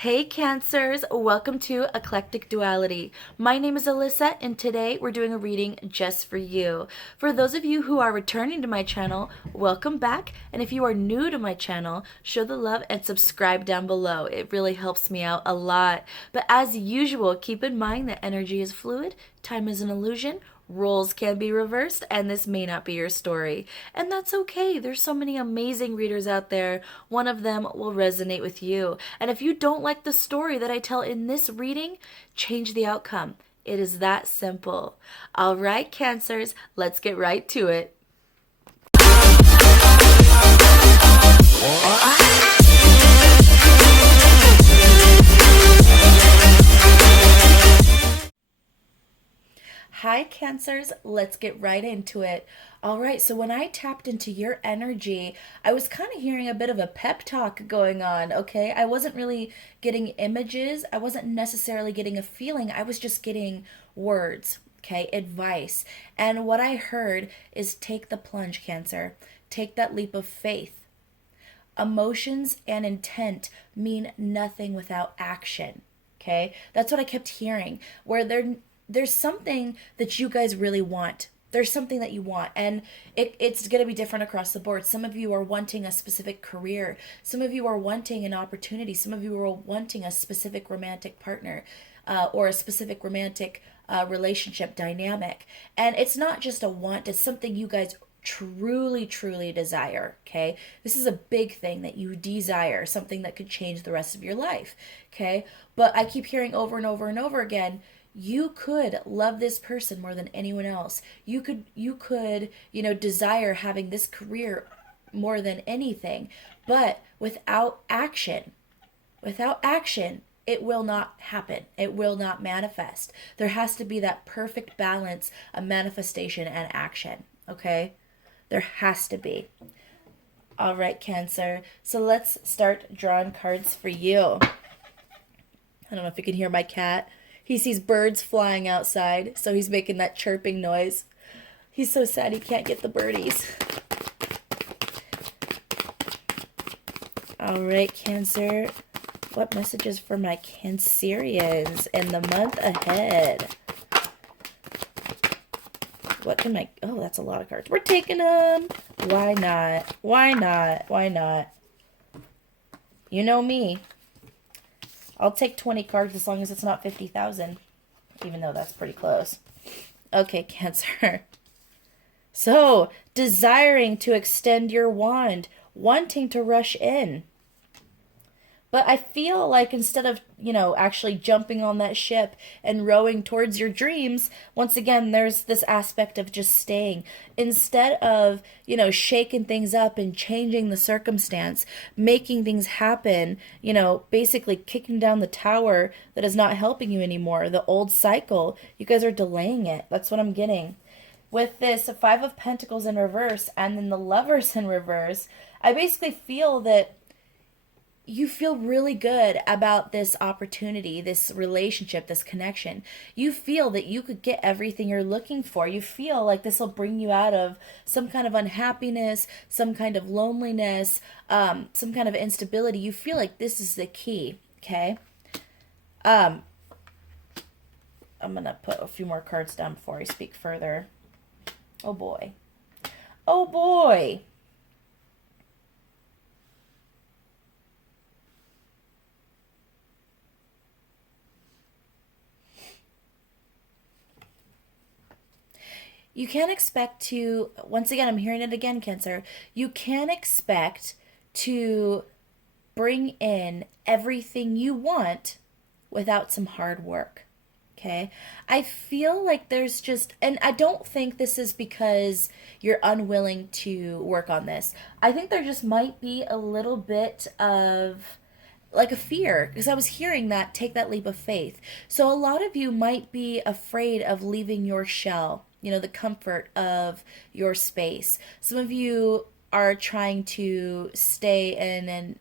Hey Cancers, welcome to Eclectic Duality. My name is Alyssa and today we're doing a reading just for you. For those of you who are returning to my channel, welcome back. And if you are new to my channel, show the love and subscribe down below. It really helps me out a lot. But as usual, keep in mind that energy is fluid, time is an illusion, roles can be reversed, and this may not be your story. And that's okay. There's so many amazing readers out there. One of them will resonate with you. And if you don't like the story that I tell in this reading, change the outcome. It is that simple. All right, Cancers, let's get right to it. Hi, Cancers. Let's get right into it. All right, so when I tapped into your energy, I was kind of hearing a bit of a pep talk going on, okay? I wasn't really getting images, I wasn't necessarily getting a feeling, I was just getting words, okay? Advice. And what I heard is take the plunge, Cancer. Take that leap of faith. Emotions and intent mean nothing without action. Okay? That's what I kept hearing. Where there's something that you guys really want. There's something that you want, and it's going to be different across the board. Some of you are wanting a specific career. Some of you are wanting an opportunity. Some of you are wanting a specific romantic partner or a specific romantic relationship dynamic. And it's not just a want, it's something you guys truly desire. Okay, this is a big thing that you desire, something that could change the rest of your life. Okay, but I keep hearing over and over again, you could love this person more than anyone else. You could desire having this career more than anything. But without action, it will not happen. It will not manifest. There has to be that perfect balance of manifestation and action. Okay, there has to be. All right, Cancer. So let's start drawing cards for you. I don't know if you can hear my cat. He sees birds flying outside, so he's making that chirping noise. He's so sad he can't get the birdies. All right, Cancer. What messages for my Cancerians in the month ahead? What can my... Oh, that's a lot of cards. We're taking them. Why not? Why not? Why not? You know me. I'll take 20 cards as long as it's not 50,000. Even though that's pretty close. Okay, Cancer. So, desiring to extend your wand. Wanting to rush in. But I feel like instead of, actually jumping on that ship and rowing towards your dreams, once again, there's this aspect of just staying. Instead of, shaking things up and changing the circumstance, making things happen, basically kicking down the tower that is not helping you anymore, the old cycle, you guys are delaying it. That's what I'm getting. With this Five of Pentacles in reverse and then the Lovers in reverse, I basically feel that you feel really good about this opportunity, this relationship, this connection. You feel that you could get everything you're looking for. You feel like this will bring you out of some kind of unhappiness, some kind of loneliness, some kind of instability. You feel like this is the key, okay? I'm going to put a few more cards down before I speak further. Oh, boy. Oh, boy. You can't expect to, once again, I'm hearing it again, Cancer. You can't expect to bring in everything you want without some hard work. Okay? I feel like there's just, and I don't think this is because you're unwilling to work on this. I think there just might be a little bit of like a fear, because I was hearing that take that leap of faith. So a lot of you might be afraid of leaving your shell, the comfort of your space. Some of you are trying to stay in and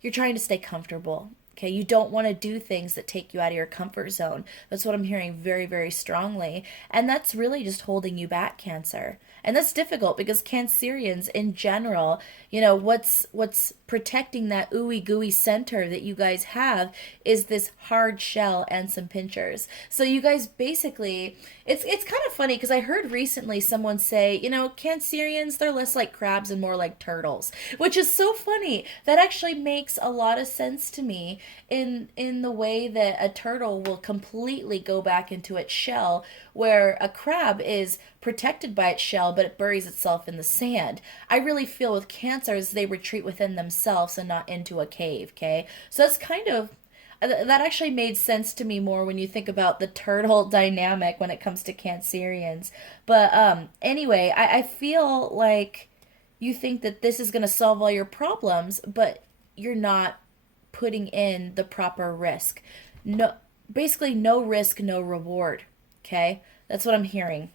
you're trying to stay comfortable. Okay, you don't want to do things that take you out of your comfort zone. That's what I'm hearing very, very strongly. And that's really just holding you back, Cancer. And that's difficult because Cancerians in general, what's protecting that ooey gooey center that you guys have is this hard shell and some pinchers. So you guys basically, it's kind of funny because I heard recently someone say, Cancerians, they're less like crabs and more like turtles, which is so funny. That actually makes a lot of sense to me in the way that a turtle will completely go back into its shell, where a crab is protected by its shell but it buries itself in the sand. I really feel with cancers they retreat within themselves and not into a cave. Okay, so that's kind of that actually made sense to me more when you think about the turtle dynamic when it comes to Cancerians. But anyway, I feel like you think that this is going to solve all your problems, but you're not putting in the proper risk. No, basically no risk, no reward. Okay, that's what I'm hearing.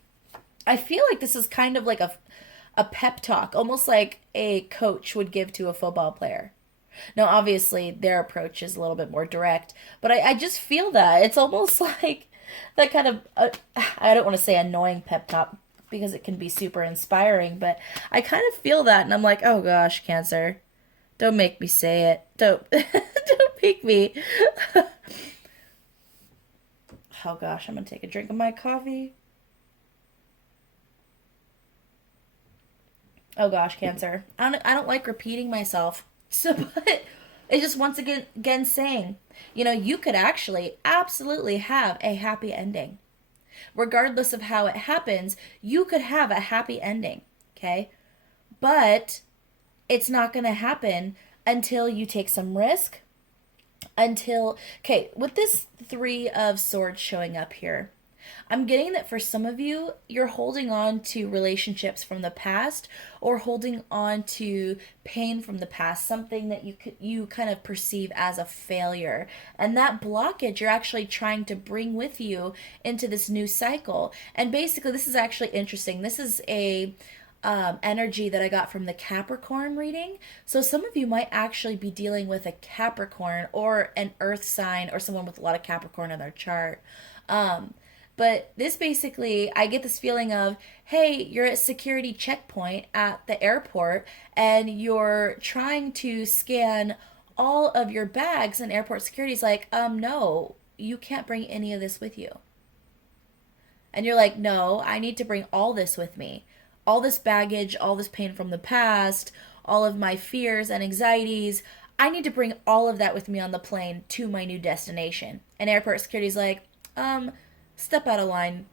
I feel like this is kind of like a pep talk, almost like a coach would give to a football player. Now, obviously, their approach is a little bit more direct, but I just feel that. It's almost like that kind of, I don't want to say annoying pep talk because it can be super inspiring, but I kind of feel that, and I'm like, oh gosh, Cancer, don't make me say it. Don't, don't make me. Oh gosh, I'm going to take a drink of my coffee. Oh gosh, Cancer. I don't like repeating myself. So, but it's just once again saying, you could actually absolutely have a happy ending. Regardless of how it happens, you could have a happy ending, okay? But it's not going to happen until you take some risk, okay, with this 3 of Swords showing up here, I'm getting that for some of you, you're holding on to relationships from the past or holding on to pain from the past, something that you kind of perceive as a failure. And that blockage you're actually trying to bring with you into this new cycle. And basically, this is actually interesting. This is a energy that I got from the Capricorn reading. So some of you might actually be dealing with a Capricorn or an earth sign or someone with a lot of Capricorn in their chart. But this basically, I get this feeling of, hey, you're at security checkpoint at the airport and you're trying to scan all of your bags, and airport security's like, no, you can't bring any of this with you. And you're like, no, I need to bring all this with me. All this baggage, all this pain from the past, all of my fears and anxieties. I need to bring all of that with me on the plane to my new destination. And airport security's like, step out of line.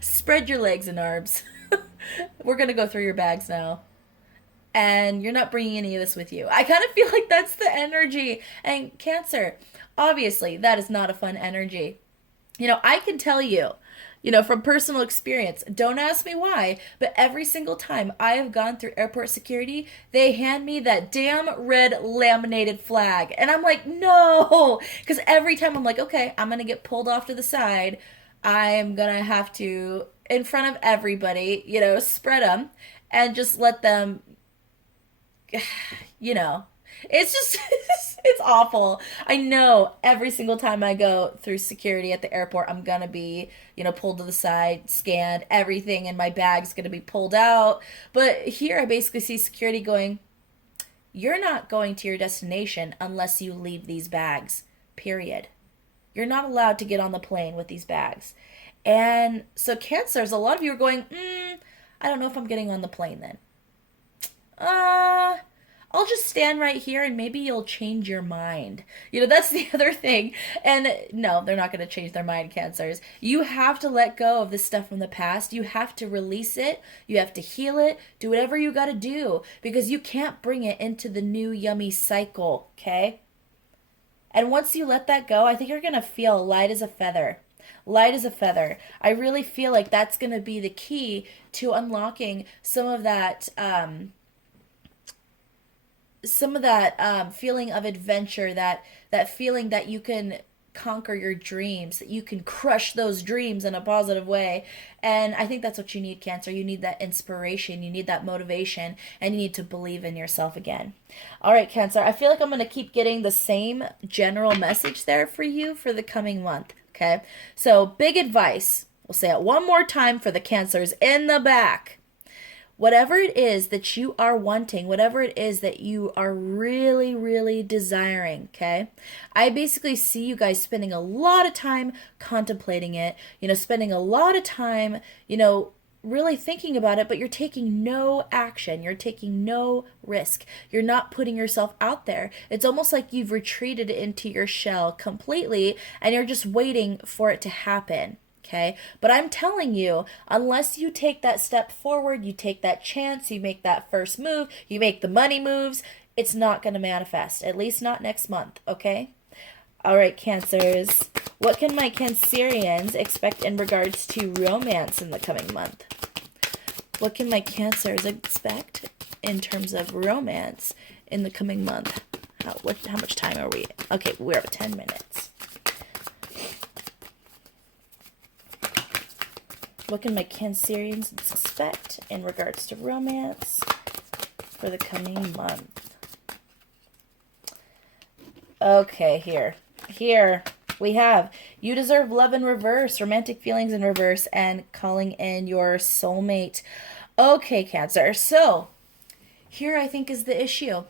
Spread your legs and arms. We're going to go through your bags now. And you're not bringing any of this with you. I kind of feel like that's the energy. And Cancer, obviously, that is not a fun energy. I can tell you, from personal experience, don't ask me why, but every single time I have gone through airport security, they hand me that damn red laminated flag. And I'm like, no! Because every time I'm like, okay, I'm going to get pulled off to the side. I'm going to have to, in front of everybody, spread them and just let them, it's just, it's awful. I know every single time I go through security at the airport, I'm going to be, pulled to the side, scanned, everything in my bag's going to be pulled out. But here I basically see security going, you're not going to your destination unless you leave these bags, period. You're not allowed to get on the plane with these bags. And so Cancers, a lot of you are going, I don't know if I'm getting on the plane then. I'll just stand right here and maybe you'll change your mind. That's the other thing. And no, they're not going to change their mind, Cancers. You have to let go of this stuff from the past. You have to release it. You have to heal it. Do whatever you got to do because you can't bring it into the new yummy cycle, okay? And once you let that go, I think you're going to feel light as a feather. Light as a feather. I really feel like that's going to be the key to unlocking some of that feeling of adventure, that feeling that you can conquer your dreams, that you can crush those dreams in a positive way. And I think that's what you need, Cancer. You need that inspiration, you need that motivation, and you need to believe in yourself again. All right, Cancer, I feel like I'm going to keep getting the same general message there for you for the coming month. Okay, so big advice. We'll say it one more time for the Cancers in the back. Whatever it is that you are wanting, whatever it is that you are really, really desiring, okay? I basically see you guys spending a lot of time contemplating it, spending a lot of time, really thinking about it, but you're taking no action. You're taking no risk. You're not putting yourself out there. It's almost like you've retreated into your shell completely and you're just waiting for it to happen. Okay, but I'm telling you, unless you take that step forward, you take that chance, you make that first move, you make the money moves, it's not going to manifest, at least not next month, okay? All right, Cancers, what can my Cancerians expect in regards to romance in the coming month? What can my Cancers expect in terms of romance in the coming month? How much time are we? Okay, we're at 10 minutes. What can my Cancerians expect in regards to romance for the coming month? Okay, here we have you deserve love in reverse, romantic feelings in reverse, and calling in your soulmate. Okay, Cancer. So here I think is the issue.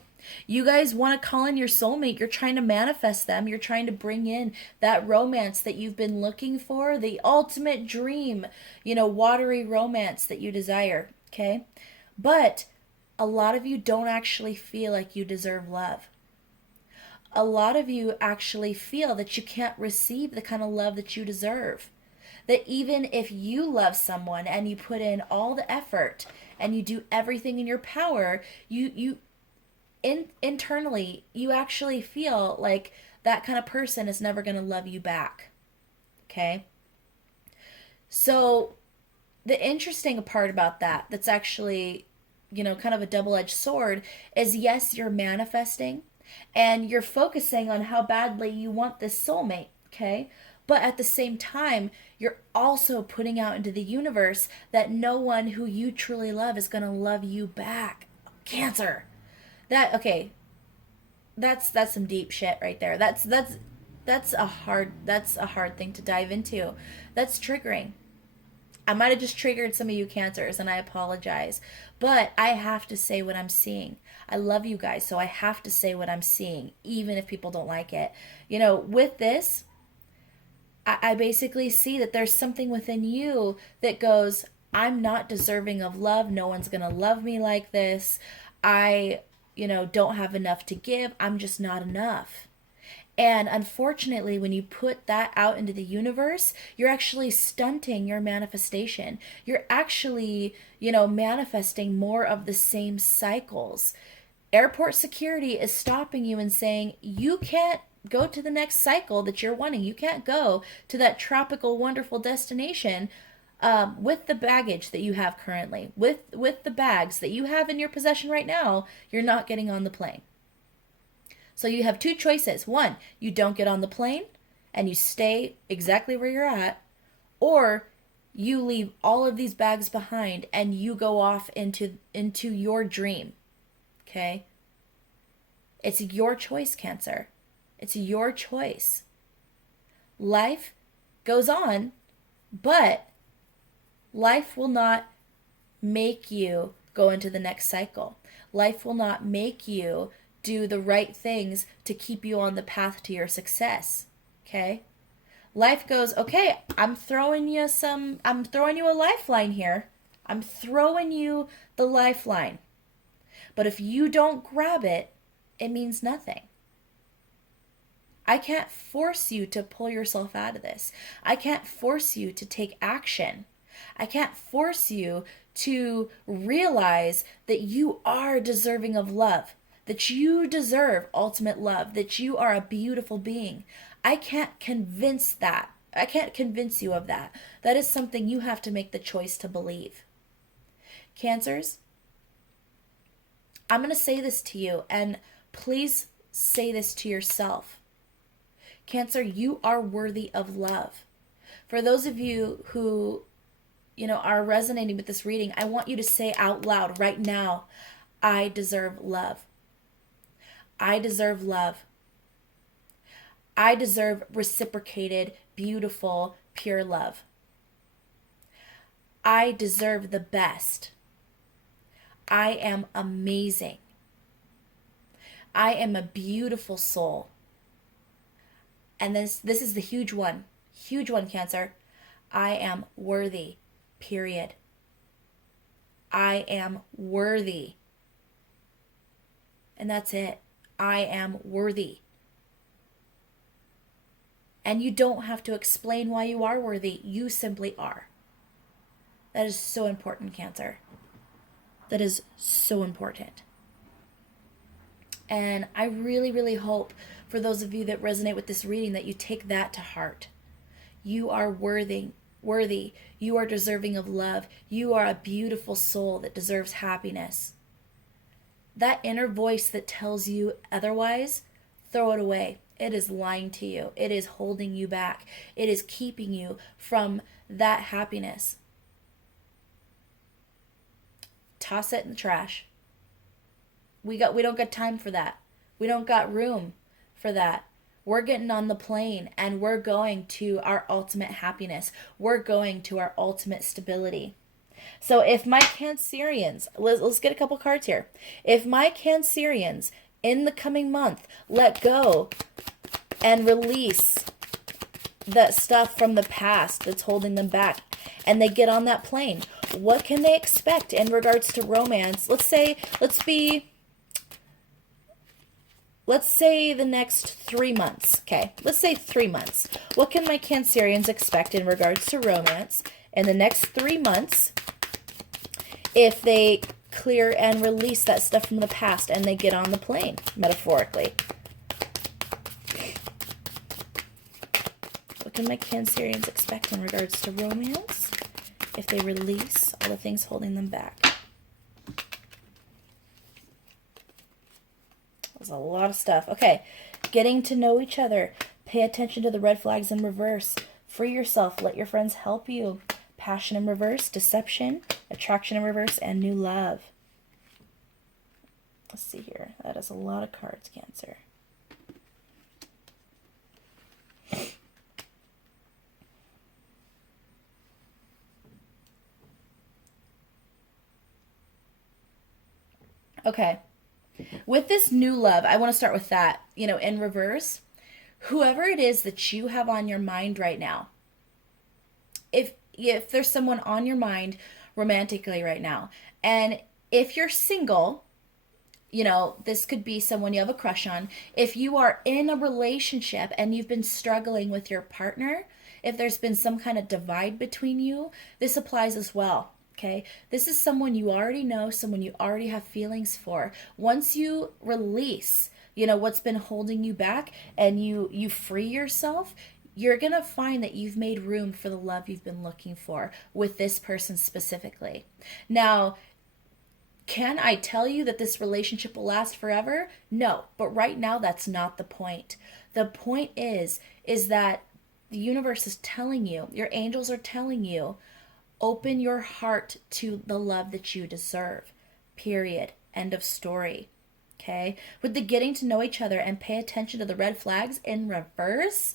You guys want to call in your soulmate. You're trying to manifest them. You're trying to bring in that romance that you've been looking for, the ultimate dream, watery romance that you desire, okay? But a lot of you don't actually feel like you deserve love. A lot of you actually feel that you can't receive the kind of love that you deserve. That even if you love someone and you put in all the effort and you do everything in your power, internally, you actually feel like that kind of person is never going to love you back. Okay? So, the interesting part about that's actually, kind of a double-edged sword is yes, you're manifesting and you're focusing on how badly you want this soulmate, okay? But at the same time, you're also putting out into the universe that no one who you truly love is going to love you back. Cancer. That's some deep shit right there. That's a hard thing to dive into. That's triggering. I might have just triggered some of you Cancers, and I apologize. But I have to say what I'm seeing. I love you guys, so I have to say what I'm seeing, even if people don't like it. With this, I basically see that there's something within you that goes, I'm not deserving of love. No one's going to love me like this. I don't have enough to give. I'm just not enough. And unfortunately, when you put that out into the universe, you're actually stunting your manifestation. You're actually, manifesting more of the same cycles. Airport security is stopping you and saying, you can't go to the next cycle that you're wanting. You can't go to that tropical, wonderful destination with the baggage that you have currently, with the bags that you have in your possession right now. You're not getting on the plane. So you have two choices. One, you don't get on the plane and you stay exactly where you're at, or you leave all of these bags behind and you go off into your dream. Okay? It's your choice, Cancer. It's your choice. Life goes on, but life will not make you go into the next cycle. Life will not make you do the right things to keep you on the path to your success. Okay? Life goes, okay, I'm throwing you a lifeline here. I'm throwing you the lifeline. But if you don't grab it, it means nothing. I can't force you to pull yourself out of this. I can't force you to take action. I can't force you to realize that you are deserving of love, that you deserve ultimate love, that you are a beautiful being. I can't convince that. I can't convince you of that. That is something you have to make the choice to believe. Cancers, I'm going to say this to you, and please say this to yourself. Cancer, you are worthy of love. For those of you who, are resonating with this reading, I want you to say out loud right now, I deserve love. I deserve love. I deserve reciprocated, beautiful, pure love. I deserve the best. I am amazing. I am a beautiful soul. And this is the huge one, Cancer. I am worthy, period. I am worthy. And that's it. I am worthy. And you don't have to explain why you are worthy. You simply are. That is so important, Cancer. That is so important. And I really, really hope for those of you that resonate with this reading that you take that to heart. You are worthy. You are deserving of love. You are a beautiful soul that deserves happiness. That inner voice that tells you otherwise, throw it away. It is lying to you. It is holding you back. It is keeping you from that happiness. Toss it in the trash. We don't got time for that. We don't got room for that. We're getting on the plane and we're going to our ultimate happiness. We're going to our ultimate stability. So if my Cancerians, let's get a couple cards here. If my Cancerians in the coming month let go and release that stuff from the past that's holding them back, and they get on that plane, what can they expect in regards to romance? Let's say the next 3 months. Okay, let's say 3 months. What can my Cancerians expect in regards to romance in the next 3 months if they clear and release that stuff from the past and they get on the plane, metaphorically? What can my Cancerians expect in regards to romance if they release all the things holding them back? There's a lot of stuff. Okay, getting to know each other. Pay attention to the red flags in reverse. Free yourself. Let your friends help you. Passion in reverse. Deception. Attraction in reverse. And new love. Let's see here. That is a lot of cards, Cancer. Okay. With this new love, I want to start with that, in reverse. Whoever it is that you have on your mind right now, if there's someone on your mind romantically right now, and if you're single, this could be someone you have a crush on. If you are in a relationship and you've been struggling with your partner, if there's been some kind of divide between you, this applies as well. Okay, this is someone you already know, someone you already have feelings for. Once you release, what's been holding you back, and you free yourself, you're going to find that you've made room for the love you've been looking for with this person specifically. Now, can I tell you that this relationship will last forever? No, but right now that's not the point. The point is that the universe is telling you, your angels are telling you, open your heart to the love that you deserve. Period. End of story. Okay? With the getting to know each other and pay attention to the red flags in reverse,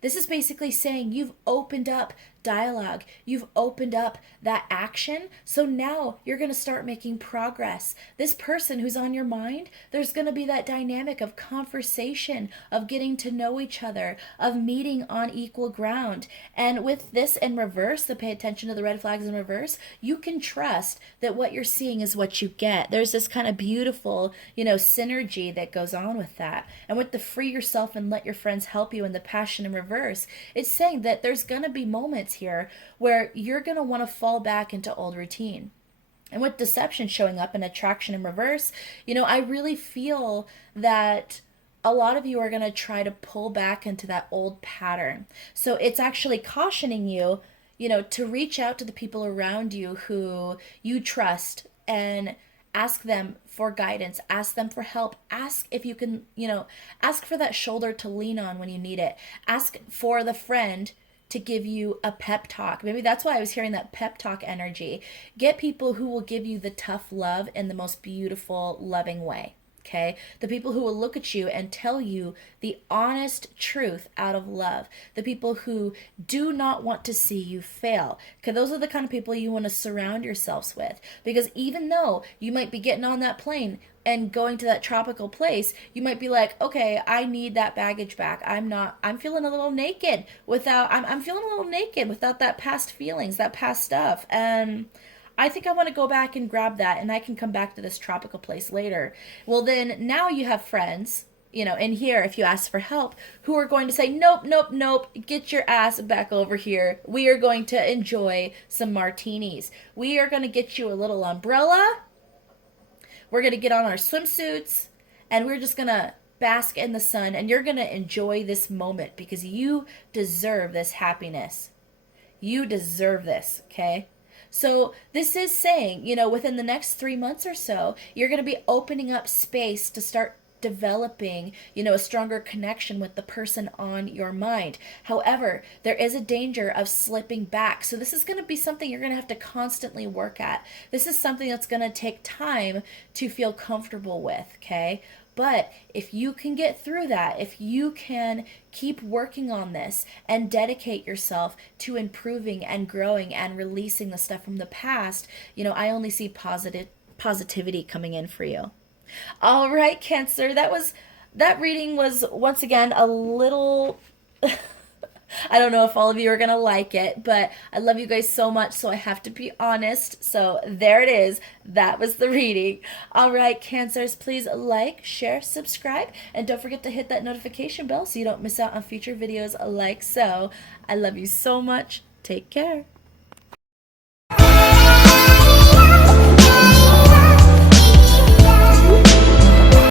this is basically saying you've opened up dialogue. You've opened up that action. So now you're going to start making progress. This person who's on your mind, there's going to be that dynamic of conversation, of getting to know each other, of meeting on equal ground. And with this in reverse, the pay attention to the red flags in reverse, you can trust that what you're seeing is what you get. There's this kind of beautiful, synergy that goes on with that. And with the free yourself and let your friends help you in the passion in reverse, it's saying that there's going to be moments here where you're going to want to fall back into old routine. And with deception showing up and attraction in reverse, I really feel that a lot of you are going to try to pull back into that old pattern. So it's actually cautioning you, to reach out to the people around you who you trust and Ask them for guidance, ask them for help, ask if you can, ask for that shoulder to lean on when you need it. Ask for the friend to give you a pep talk. Maybe that's why I was hearing that pep talk energy. Get people who will give you the tough love in the most beautiful, loving way. Okay? The people who will look at you and tell you the honest truth out of love. The people who do not want to see you fail. Because those are the kind of people you want to surround yourselves with. Because even though you might be getting on that plane and going to that tropical place, you might be like, okay, I need that baggage back. I'm feeling a little naked without, I'm feeling a little naked without that past feelings, that past stuff. And I think I want to go back and grab that, and I can come back to this tropical place later. Well, then now you have friends, in here, if you ask for help, who are going to say, nope, nope, nope, get your ass back over here. We are going to enjoy some martinis. We are going to get you a little umbrella. We're going to get on our swimsuits, and we're just going to bask in the sun, and you're going to enjoy this moment because you deserve this happiness. You deserve this, okay? So this is saying, within the next 3 months or so, you're going to be opening up space to start developing, a stronger connection with the person on your mind. However, there is a danger of slipping back. So this is going to be something you're going to have to constantly work at. This is something that's going to take time to feel comfortable with, okay? But if you can get through that, if you can keep working on this and dedicate yourself to improving and growing and releasing the stuff from the past, I only see positivity coming in for you. All right, Cancer, that reading was once again a little I don't know if all of you are going to like it, but I love you guys so much, so I have to be honest. So there it is. That was the reading. All right, Cancers, please like, share, subscribe, and don't forget to hit that notification bell so you don't miss out on future videos like so. I love you so much. Take care.